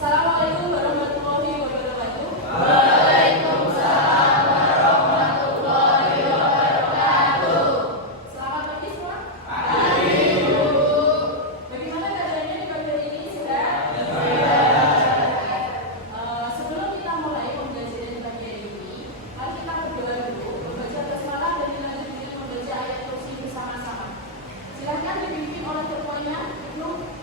Assalamualaikum warahmatullahi wabarakatuh. Waalaikumsalam warahmatullahi wabarakatuh. Selamat pagi semua. Pagi, Bu. Bagaimana keadaannya di pagi hari ini? Sudah? Sebelum kita mulai pembelajaran di pagi hari ini, mari kita berdoa dulu, membaca basmalah dan dilanjut dengan membaca ayat kursi bersama-sama. Silahkan dipimpin oleh ketuanya, Ibnu.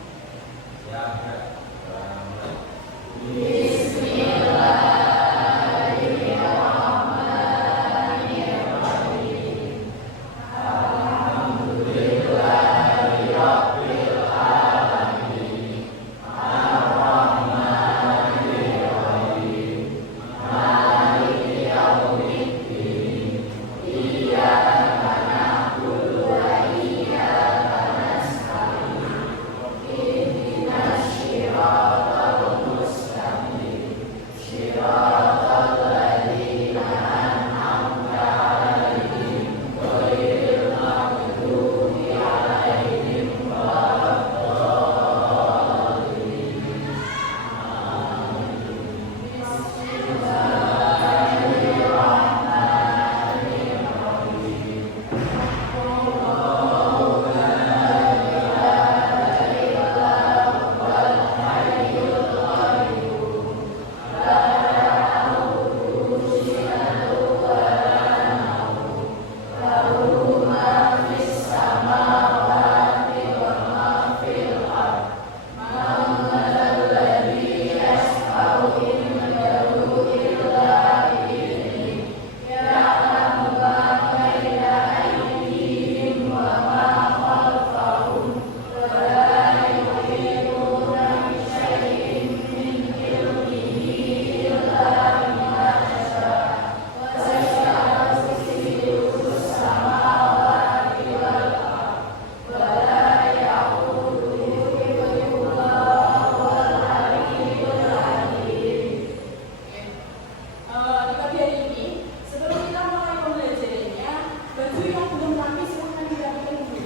Di pagi hari ini, sebelum kita mulai pembelajarannya, baju yang belum rapi silahkan dirapikan dulu.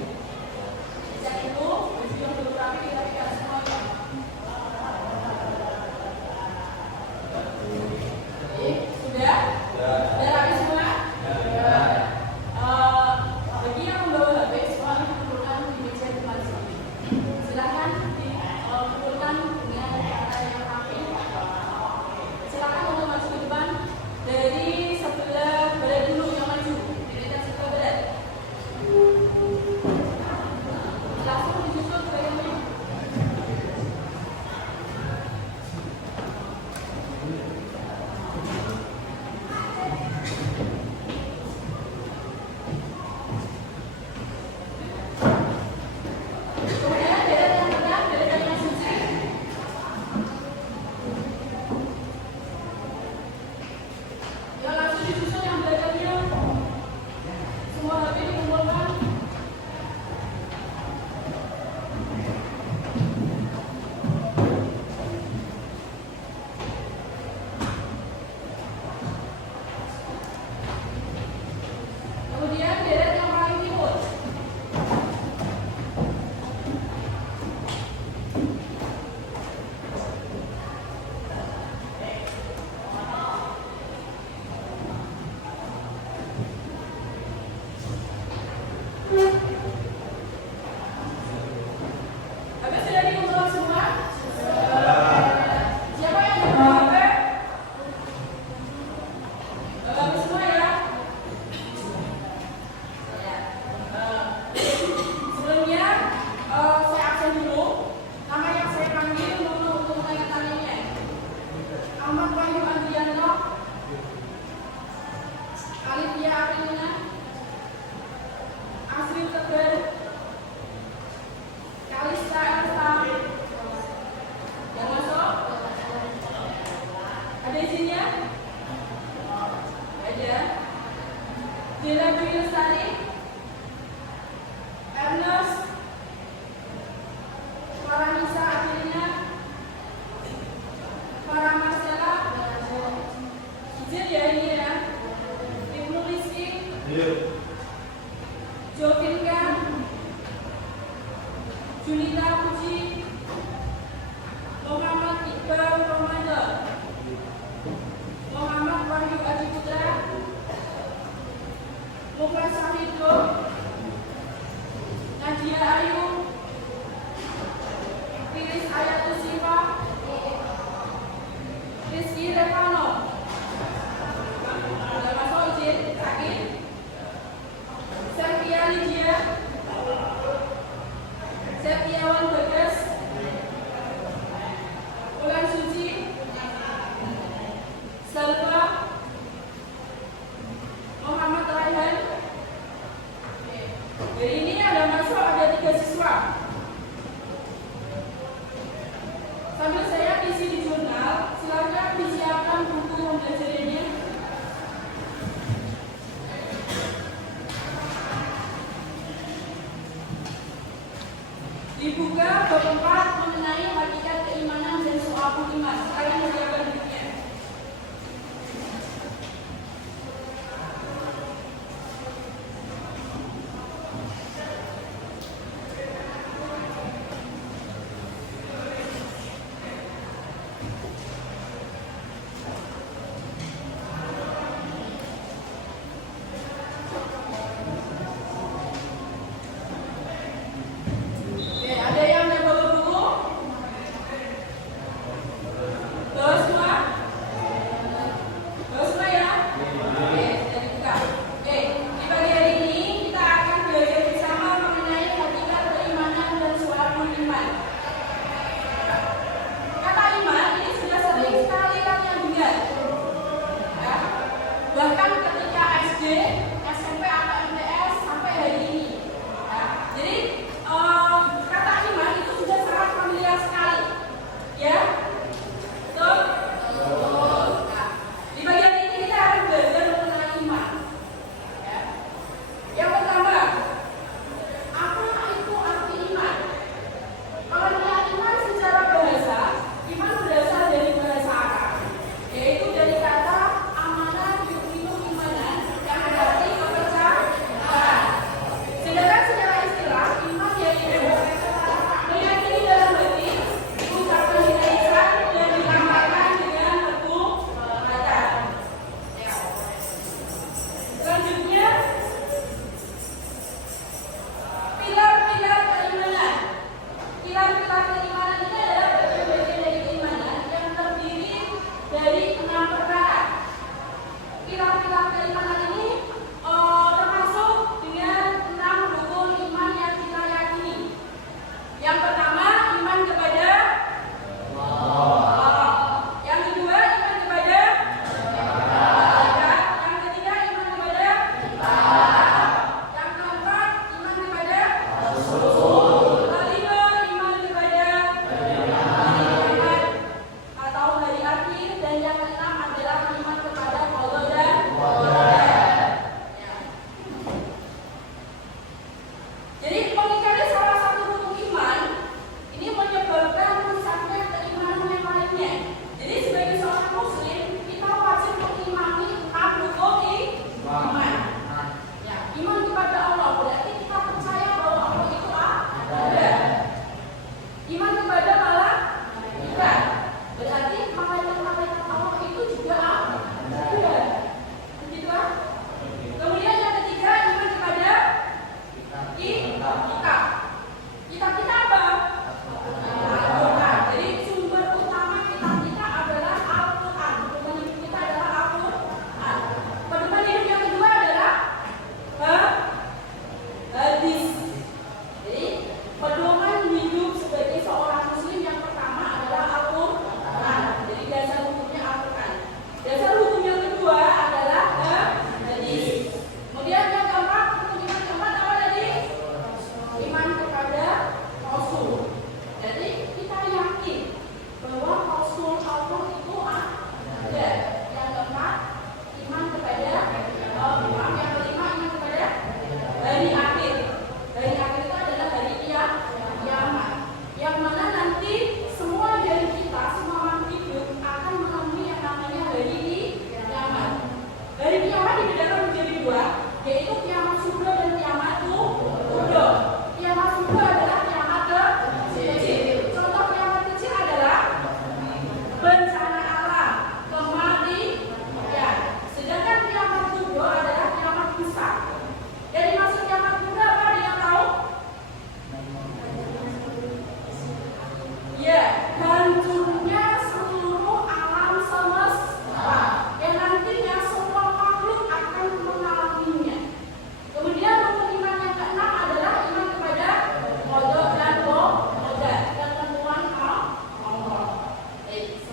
Sejak itu, baju yang belum rapi dirapikan semuanya. Oke, sudah? Sudah rapi semua? Bagi yang membawa HP, semuanya dikumpulkan di meja depan sini. Silahkan dikumpulkan dengan cara yang rapi. Silakan untuk maju ke depan dari sebelah barat dulu yang maju, dari sebelah barat. Langsung disusul ke yang lain. Kemudian deret yang tengah, deret yang suci. Yang langsung disusul yang belakangnya. Semua HP dikumpulkan. Kemudian deret yang paling timur. Habis sudah dikumpulkan semua? Siapa yang membawa HP? Habis semua ya? Sebelumnya saya absen dulu. Nama yang saya panggil untuk menandatangannya. Ahmad Wahyu Andrianto, Alifia Aprilina, Asri Tegar, Kalista Elsa. Yang masuk? Ada izinnya? Ada. Dila Dwi Lestari, Ernest, Faranisa Aprilina, Farah Marcella, izin ya ini ya. Ibnu Rizky, Jovinka, Junita Puji, Muhammad Iqbal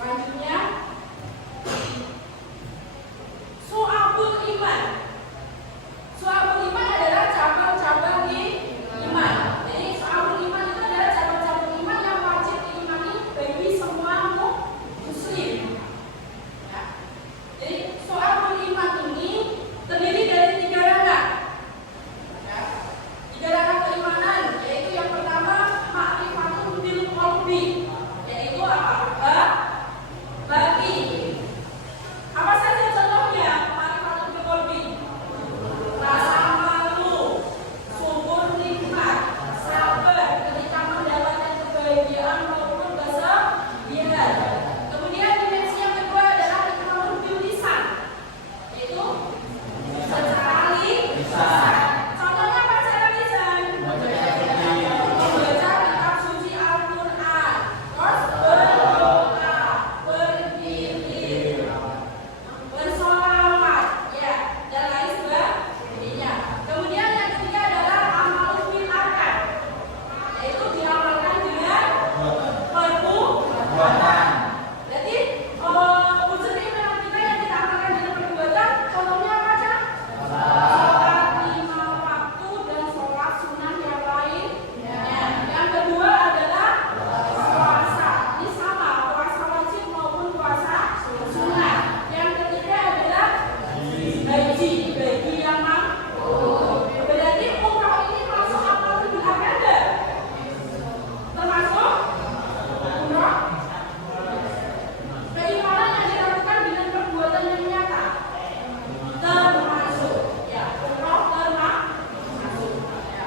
Selanjutnya, Syu'abul Iman. Syu'abul Iman adalah cabang-cabang iman. Jadi Syu'abul Iman itu adalah cabang-cabang iman yang wajib diimani bagi semua muslim. Ya. Jadi Syu'abul Iman ini terdiri dari 3 rangka. Ya. 3 rangka keimanan, yaitu yang pertama ma'rifatul bil qalbi, yaitu apa? Bagi. Apa saja contohnya ma'rifatul bil qalbi? Rasa malu, syukur nikmat, sabar ketika mendapatkan kebahagiaan maupun kesedihan. Kemudian dimensi yang kedua adalah iqrarul bil lisan, yaitu secara lisan. Contohnya apa secara lisan? Membaca kitab suci Al-Quran, terus berdoa, berzikir, bersolawat, ya, dan lain sebagainya. Kemudian yang ketiga adalah amalul bil arkan, yaitu diamalkan dengan perbuatan. Jadi unsur keimanan kita yang kita amalkan dengan perbuatan, contohnya apa aja? Sholat 5 waktu dan sholat sunnah yang lainnya. Yang kedua adalah puasa. Ini sama, puasa wajib maupun puasa sunnah. Yang ketiga adalah haji bagi yang mampu. Berarti umroh ini masuk amal bil arkan enggak? Termasuk umroh? Keimanan yang dilakukan dengan perbuatan yang nyata termasuk, ya, umroh termasuk, ya.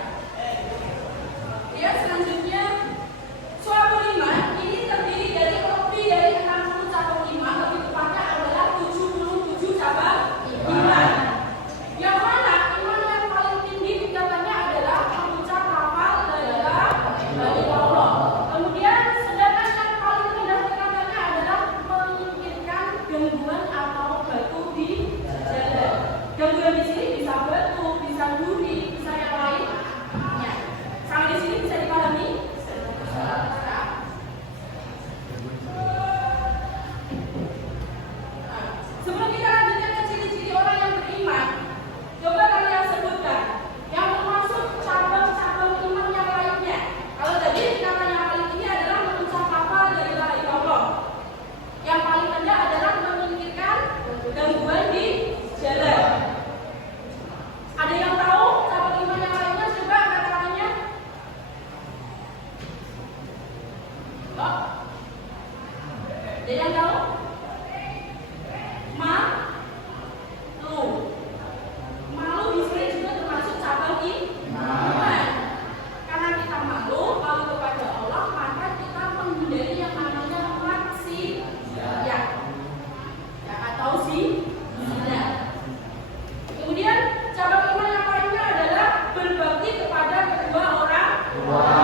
Lihat selanjutnya, Syu'abul Iman ini terdiri dari lebih dari 60 cabang iman, lebih tepatnya adalah 77 cabang iman. Yang mana iman yang paling tinggi tingkatannya adalah mengucap hafal la ilaha illallah. Kemudian sedangkan yang paling rendah tingkatannya adalah menyingkirkan gangguan atau batu di jalan. Gangguan di sini bisa batu, bisa duri, bisa yang lainnya. Sampai di sini bisa dipahami? Sebelum kita lanjutkan ke ciri-ciri orang yang beriman, coba kalian sebutkan yang termasuk cabang-cabang iman yang lainnya. Kalau tadi tingkatan yang paling tinggi adalah mengucap hafal la ilaha illallah. Yang paling rendah adalah menyingkirkan gangguan di jalan. Ada yang tahu cabang iman yang lainnya? Coba kata-katanya. Oh. Ada yang tahu? Malu di sini juga termasuk cabang iman. Karena kita malu kepada Allah, maka kita menghindari yang namanya maksiat, ya, atau zina. Kemudian cabang iman yang lainnya adalah berbakti kepada kedua orang tua,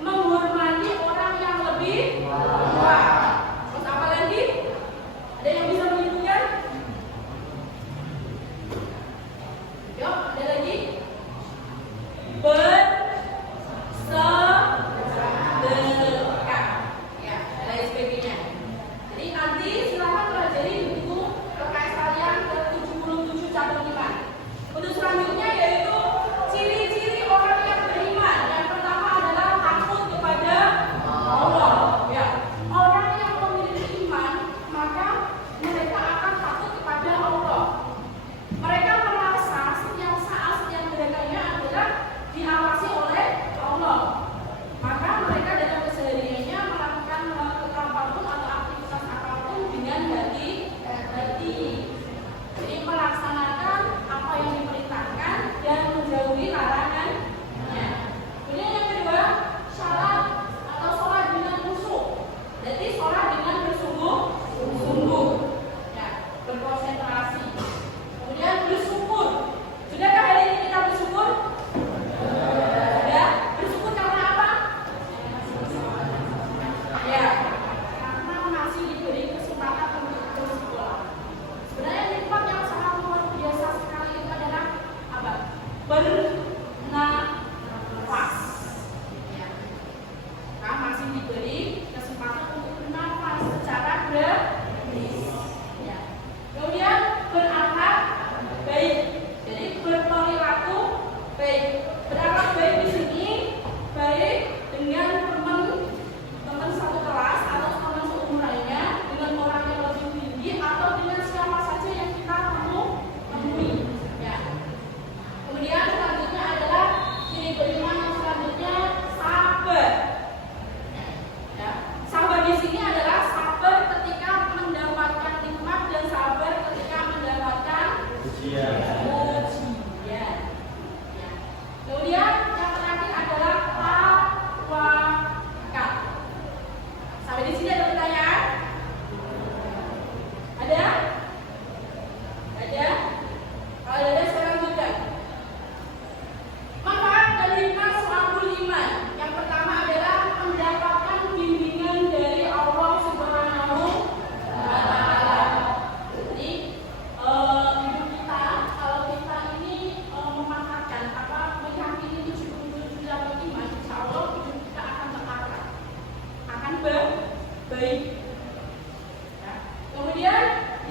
menghormati orang yang lebih tua. Terus apa lagi?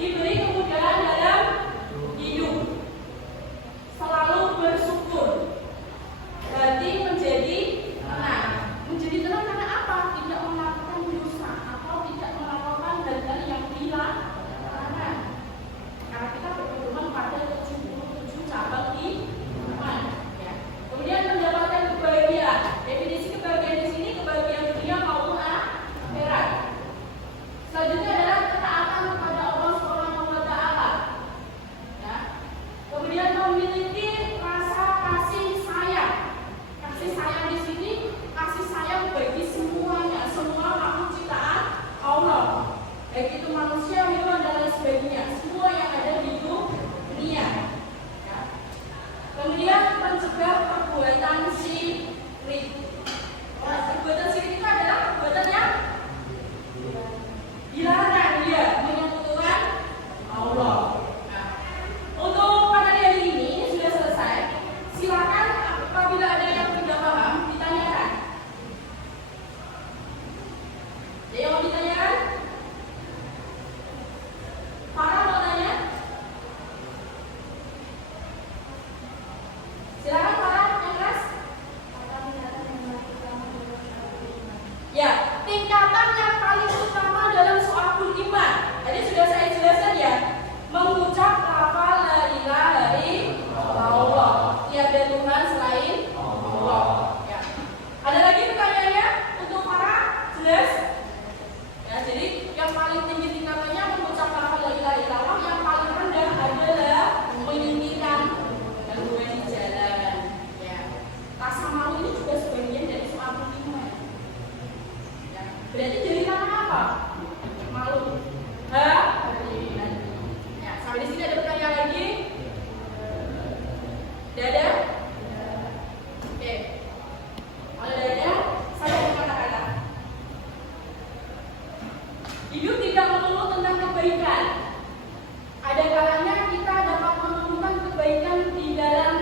diberi kemudahan dalam hidup, selalu bersyukur. Berarti menjadi tenang karena apa? Tidak melakukan dosa atau tidak melakukan hal-hal yang dilarang. Karena kita berpedoman pada 77 cabang iman. Ya. Kemudian mendapatkan kebahagiaan. Definisi kebahagiaan di sini kebahagiaan dunia maupun akhirat. Selanjutnya adalah ketaatan kepada Allah Subhanahu wa taala. Ya. Kemudian memiliki rasa kasih sayang. Kasih sayang di sini kasih sayang bagi semuanya, semua makhluk ciptaan Allah. Baik itu manusia, hewan dan lain sebagainya, semua yang ada di dunia. Ya. Kemudian mencegah perbuatan syirik. Perbuatan syirik itu adalah perbuatan yang dilarang, ya, menyekutukan Allah. Nah, untuk pada hari ini sudah selesai. Silakan apabila ada yang tidak paham ditanyakan. Ada yang mau ditanyakan? Farah mau tanya? Silakan Farah, yang keras. Ya, tingkatan yang paling utama dalam soal iman. Tadi sudah saya jelaskan ya, mengucap lafal la ilaha illallah. Tiada Tuhan selain Allah. Ya. Ada lagi pertanyaannya untuk Farah? Jelas? Ya, jadi yang paling tinggi tingkatannya mengucap lafal la ilaha illallah, yang paling rendah adalah menyingkirkan gangguan di jalan. Ya. Rasa malu ini juga sebagian dari soal iman. Ya. Berarti jadi tanah apa? Malu. Ya, sampai di sini ada pertanyaan lagi? Tidak ada? Oke. Kalau tidak ada, saya ada kata-kata. Hidup tidak melulu tentang kebaikan. Ada kalanya kita dapat menemukan kebaikan di dalam